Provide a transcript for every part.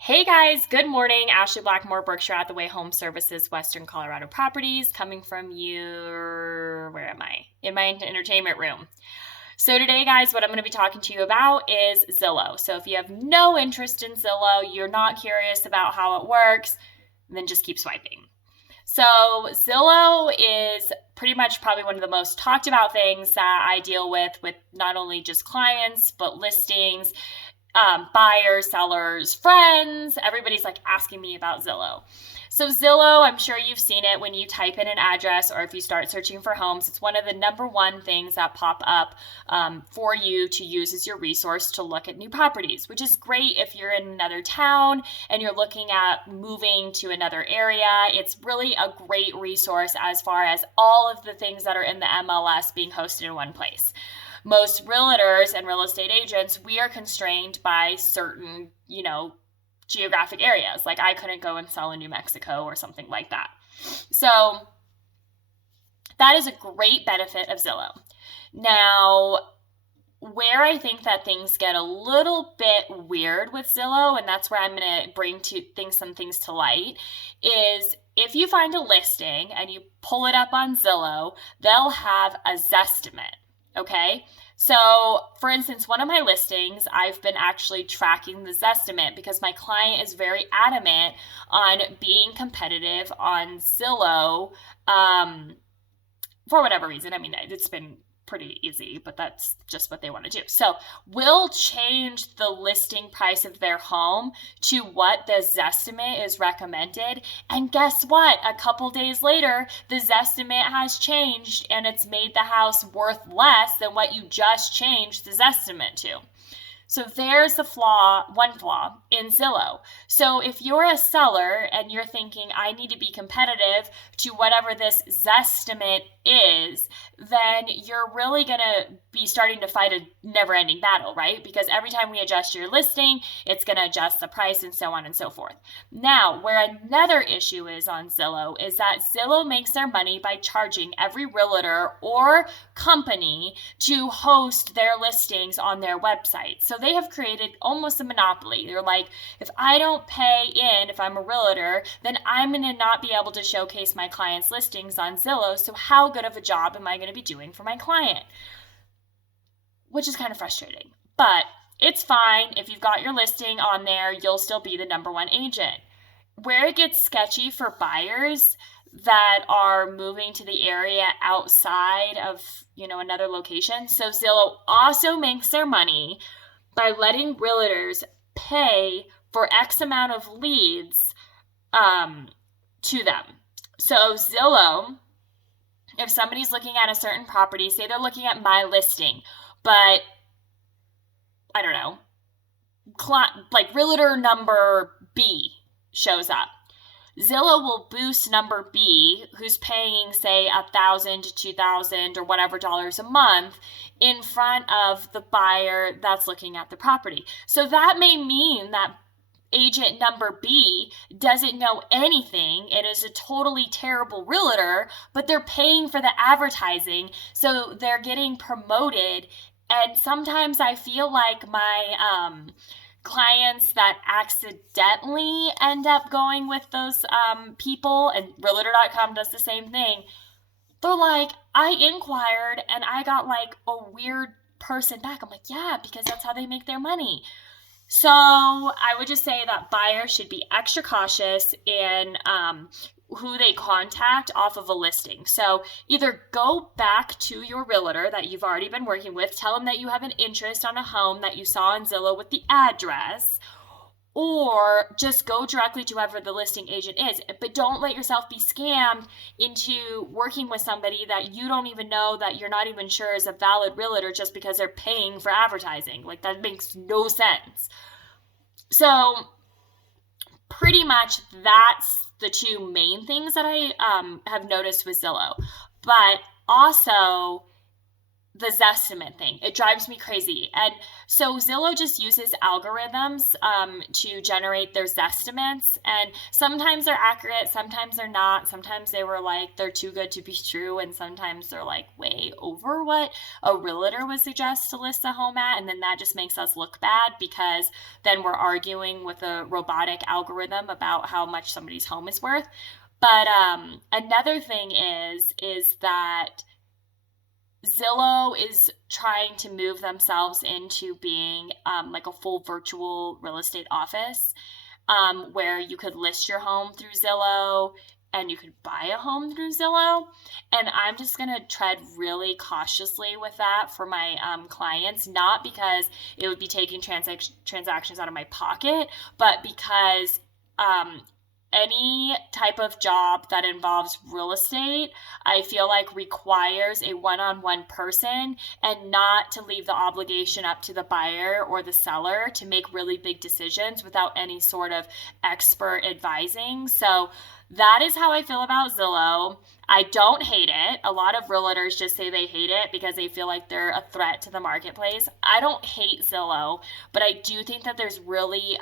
Hey guys, good morning. Ashley Blackmore, Berkshire Hathaway Home Services, Western Colorado Properties, coming from where am I? In my entertainment room. So today, guys, what I'm going to be talking to you about is Zillow. So if you have no interest in Zillow, you're not curious about how it works, then just keep swiping. So Zillow is pretty much probably one of the most talked about things that I deal with not only just clients, but listings, buyers, sellers, friends. Everybody's like asking me about Zillow. So Zillow, I'm sure you've seen it when you type in an address or if you start searching for homes. It's one of the number one things that pop up for you to use as your resource to look at new properties, which is great if you're in another town and you're looking at moving to another area. It's really a great resource as far as all of the things that are in the MLS being hosted in one place. Most realtors and real estate agents, we are constrained by certain, geographic areas. Like I couldn't go and sell in New Mexico or something like that. So that is a great benefit of Zillow. Now, where I think that things get a little bit weird with Zillow, and that's where I'm going to bring some things to light, is if you find a listing and you pull it up on Zillow, they'll have a Zestimate. Okay, so for instance, one of my listings, I've been actually tracking the Zestimate because my client is very adamant on being competitive on Zillow for whatever reason. I mean, it's been pretty easy, but that's just what they want to do. So we'll change the listing price of their home to what the Zestimate is recommended. And guess what? A couple days later, the Zestimate has changed and it's made the house worth less than what you just changed the Zestimate to. So there's one flaw in Zillow. So if you're a seller and you're thinking, I need to be competitive to whatever this Zestimate is, then you're really going to be starting to fight a never-ending battle, right? Because every time we adjust your listing, it's going to adjust the price and so on and so forth. Now, where another issue is on Zillow is that Zillow makes their money by charging every realtor or company to host their listings on their website. So they have created almost a monopoly. They're like, if I don't pay in, if I'm a realtor, then I'm going to not be able to showcase my clients' listings on Zillow. So how good of a job am I going to be doing for my client? Which is kind of frustrating, but it's fine. If you've got your listing on there, you'll still be the number one agent. Where it gets sketchy for buyers that are moving to the area outside of, another location. So Zillow also makes their money by letting realtors pay for X amount of leads to them. So Zillow, if somebody's looking at a certain property, say they're looking at my listing, but I don't know, like realtor number B shows up. Zillow will boost number B, who's paying, say, $1,000 to $2,000 or whatever dollars a month, in front of the buyer that's looking at the property. So that may mean that agent number B doesn't know anything. It is a totally terrible realtor, but they're paying for the advertising, so they're getting promoted. And sometimes I feel like my clients that accidentally end up going with those people, and realtor.com does the same thing, they're like, I inquired and I got like a weird person back. I'm like, yeah, because that's how they make their money. So I would just say that buyers should be extra cautious in who they contact off of a listing. So either go back to your realtor that you've already been working with, tell them that you have an interest on a home that you saw on Zillow with the address, or just go directly to whoever the listing agent is. But don't let yourself be scammed into working with somebody that you don't even know, that you're not even sure is a valid realtor just because they're paying for advertising. Like, that makes no sense. So pretty much that's the two main things that I have noticed with Zillow. But also, the Zestimate thing. It drives me crazy. And so Zillow just uses algorithms to generate their Zestimates. And sometimes they're accurate, sometimes they're not. Sometimes they were like, they're too good to be true. And sometimes they're like way over what a realtor would suggest to list a home at. And then that just makes us look bad because then we're arguing with a robotic algorithm about how much somebody's home is worth. But another thing is that Zillow is trying to move themselves into being like a full virtual real estate office where you could list your home through Zillow and you could buy a home through Zillow. And I'm just going to tread really cautiously with that for my clients, not because it would be taking transactions out of my pocket, but because any type of job that involves real estate, I feel like requires a one-on-one person and not to leave the obligation up to the buyer or the seller to make really big decisions without any sort of expert advising. So that is how I feel about Zillow. I don't hate it. A lot of realtors just say they hate it because they feel like they're a threat to the marketplace. I don't hate Zillow, but I do think that there's really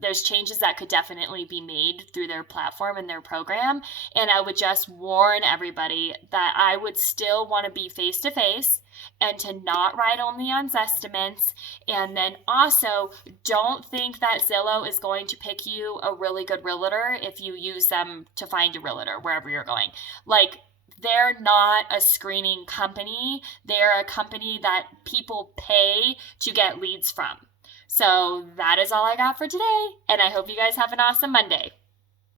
there's changes that could definitely be made through their platform and their program. And I would just warn everybody that I would still want to be face to face and to not ride only on Zestimates. And then also don't think that Zillow is going to pick you a really good realtor if you use them to find a realtor wherever you're going. Like, they're not a screening company. They're a company that people pay to get leads from. So that is all I got for today, and I hope you guys have an awesome Monday.